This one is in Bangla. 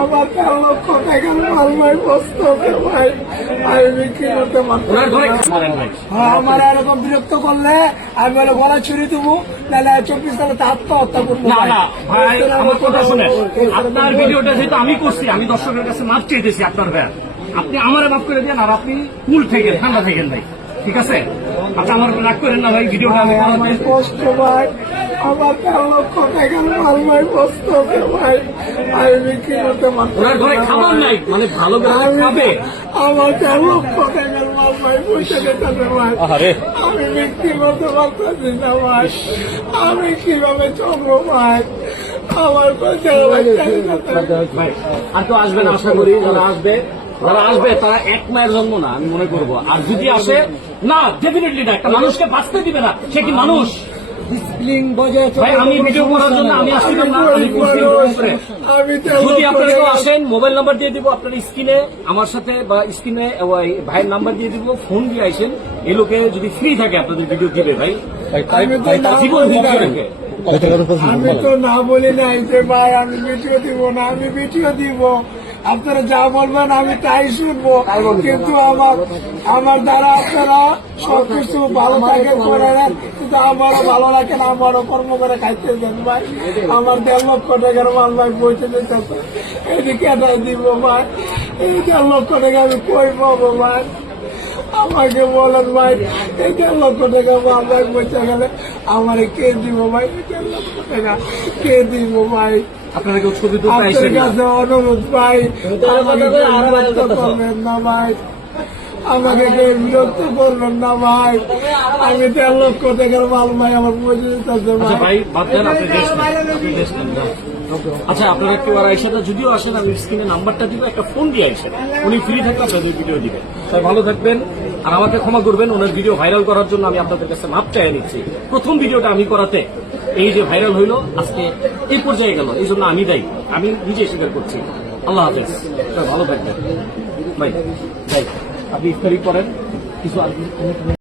আমার 13 লক্ষ টাকার মাল ভাই বসতে হবে ভাই, আমি বিক্রি করতে পারবো। আমার এরকম বিরক্ত করলে আমি বলে গলা ছুরি দেবো, তাহলে 24 সালে আত্মহত্যা করবো। না না ভাই, আমার কথা শুনেন, আপনার ভিডিওটা যেহেতু আমি করছি, আমি দর্শকের কাছে মাপ চেয়েছি আপনার ভাই, আপনি আমারে মাফ করে দেন, আর আপনি কুল থেকে ঠান্ডা থাকেন ভাই, ঠিক আছে? আপনি আমার রাগ করেন না ভাই, ভিডিওটা আমি আমার কষ্ট ভাই, আমার 13 লক্ষ টাকার মাল ভাই বসতে হবে ভাই, আমি বিক্রি করতে পারবো। ওনার ঘরে খাবার নাই, মানে ভালো করে খাবে। আমার 13 লক্ষ টাকার মাল ভাই পয়সা দিতে ভাই, আমি বিক্রি করতে পারতেছি না ভাই, আমি কিভাবে চলবো ভাই? আমার পয়সা ভাই আর তো আসবেন, আশা করি যারা আসবে তারা এক মায়ের জন্ম না, আমি মনে করবো। আর যদি আসে না, ডেফিনেটলি না, একটা মানুষকে বাঁচতে দিবে না, সে কি মানুষ? ভাই আমি ভিডিও করার জন্য আমি আসছিলাম না, আমি করছি এরকম করে। যদি আপনারা কেউ আসেন, মোবাইল নাম্বার দিয়ে দিব আপনার স্ক্রিনে, আমার সাথে বা স্ক্রিনে ভাইয়ের নাম্বার দিয়ে দিব, ফোন দিয়ে আসেন। এই লোকে যদি ফ্রি থাকে আপনাদের ভিডিও দিবে ভাই, জীবন দিবে। আমি তো না বলি নাই যে ভাই আমি ভিডিও দিব না, আমি ভিডিও দিব, আপনারা যা বলবেন আমি তাই শুনবো, কিন্তু আমার দ্বারা আপনারা সবকিছু ভালো থাকে করে নেন, কিন্তু আমারও ভালো লাগে না, আমারও কর্ম করে খাইতে দেন ভাই। আমার 1.5 লক্ষ টাকার মাল ভাই পৌঁছে দিতে, এদিকে এটাই দিব ভাই, এই 1.5 লক্ষ টাকা আমি কই পাবো ভাই? আমাকে বলেন ভাই, এই 1.5 লক্ষ টাকা মাল ভাই পৌঁছে গেলে আমার কে দিব ভাই? 1.5 লক্ষ টাকা কে দিব ভাই? আপনারা কেউ ছবি তুলতে আপনার আসেন না। কাছে অনুরোধ ভাই, আমাকে বিরক্ত করবেন না ভাই, আমাকে কেউ বিরক্ত করবেন না ভাই, আমি 1.5 লক্ষ টাকার মাল ভাই আমার পৌঁছে দিতেছে আচ্ছা ভাই। ভাই বাদ দেন, আপনি দেশ নেন, যাও। আচ্ছা আপনারা কেউ আর আইসেন না, যদিও আসেন আমি স্ক্রিনে নাম্বারটা দিব, একটা ফোন দিয়ে আইসেন, উনি ফ্রি থাকলে আপনাদের ভিডিও দিবেন। তাই ভালো থাকবেন, আর আমাকে ক্ষমা করবেন, ওনার ভিডিও ভাইরাল করার জন্য আমি আপনাদের কাছে মাপ চাইয়ে নিচ্ছি। প্রথম ভিডিওটা আমি করাতে এই যে ভাইরাল হইলো, আজকে এই পর্যায়ে গেল, এই জন্য আমি দায়ী, আমি নিজে স্বীকার করছি। আল্লাহ হাফেজ, ভালো থাকবেন ভাই। ভাই আপনি ইফতারি করেন কিছু।